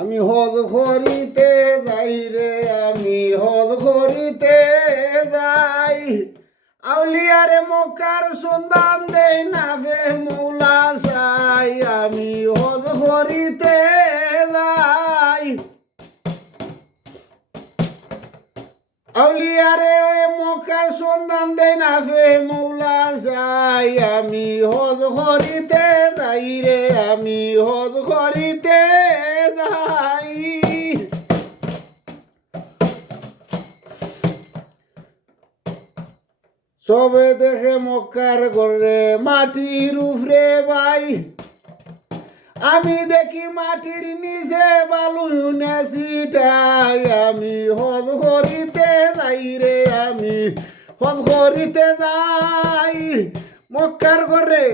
আমি হজ করিতে যাই রে, আমি হজ করিতে যাই। আউলিয়ারে মক্কার সন্ধান দেই না বে মৌলা সাই। আমি হজ করিতে যাই। আউলিয়ারে মক্কার সন্ধান দেই না বে মৌলা সাই। আমি হজ করিতে যাই রে, আমি হজ করিতে যাই। সবে দেখে মক্কার গড়ে মাটির উপরে ভাই। আমি দেখি মাটির নিচে বালু নেছিটাই। আমি হজ করিতে যাই রে, আমি হজ করিতে যাই। মক্কার গড়ে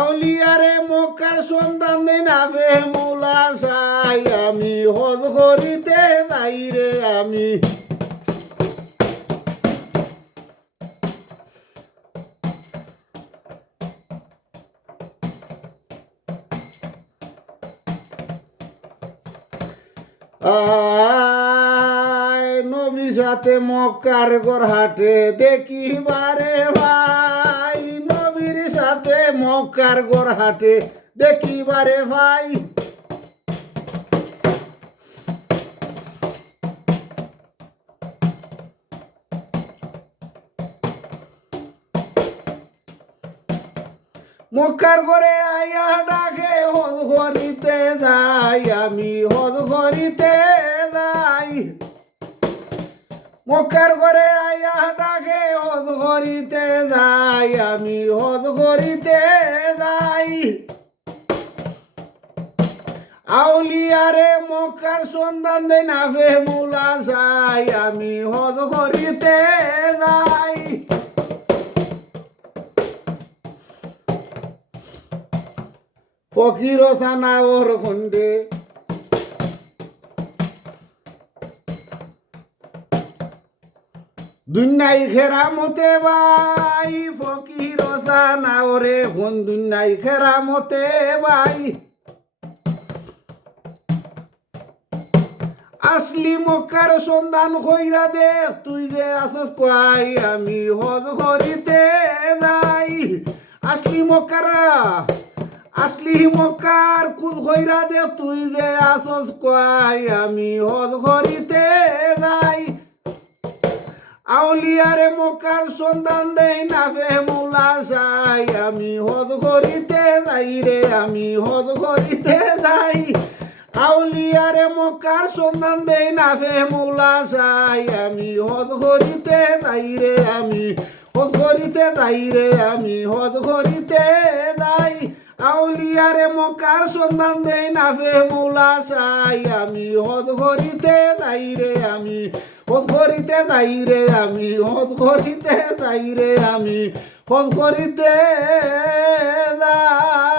আউলিয়ারে মক্কার সন্ধান দেই না বে মৌলা সাই। আমি হজ করিতে যাই রে, আমি নবী সাথে মক্কার গড়হাটে দেখিবারে ভাই। নবীর সাথে মক্কার গড়হাটে দেখিবারে ভাই। মক্কার ঘরে আইয়া ডাকে হজ করিতে যাই। আমি হজ করিতে যাই। মক্কার ঘরে আইয়া ডাকে হজ করিতে যাই। আমি হজ করিতে যাই। আউলিয়ারে মক্কার সন্ধান দেই না বে মৌলা সাই। আমি হজ করিতে যাই। ফকির সানা ওর খন্ডে দুনিয়াই খেরামতে ভাই। ফকির সানা ওরে কোন দুনিয়াই খেরামতে ভাই। আসলি মক্কার সন্ধান কইরা দে তুই যে আসস কই। আমি হজ করিতে যাই। আসলি মক্কার কুল কইরা দে তুই যে আসস কই। আমি হজ করিতে যাই। আউলিয়ারে মক্কার সন্ধান দেই না বে মৌলা সাই। আমি হজ করিতে যাই রে, আমি হজ করিতে যাই। আউলিয়ারে মক্কার সন্ধান দেই না বে মৌলা সাই। আমি হজ করিতে যাই রে, আমি হজ করিতে যাই রে, আমি হজ করিতে যাই। আউলিয়ারে মক্কার সন্ধান দেই না বে মৌলা সাই। আমি হজ করিতে যাই রে, আমি হজ করিতে যাই রে, আমি হজ করিতে যাই রে, আমি হজ করিতে যাই।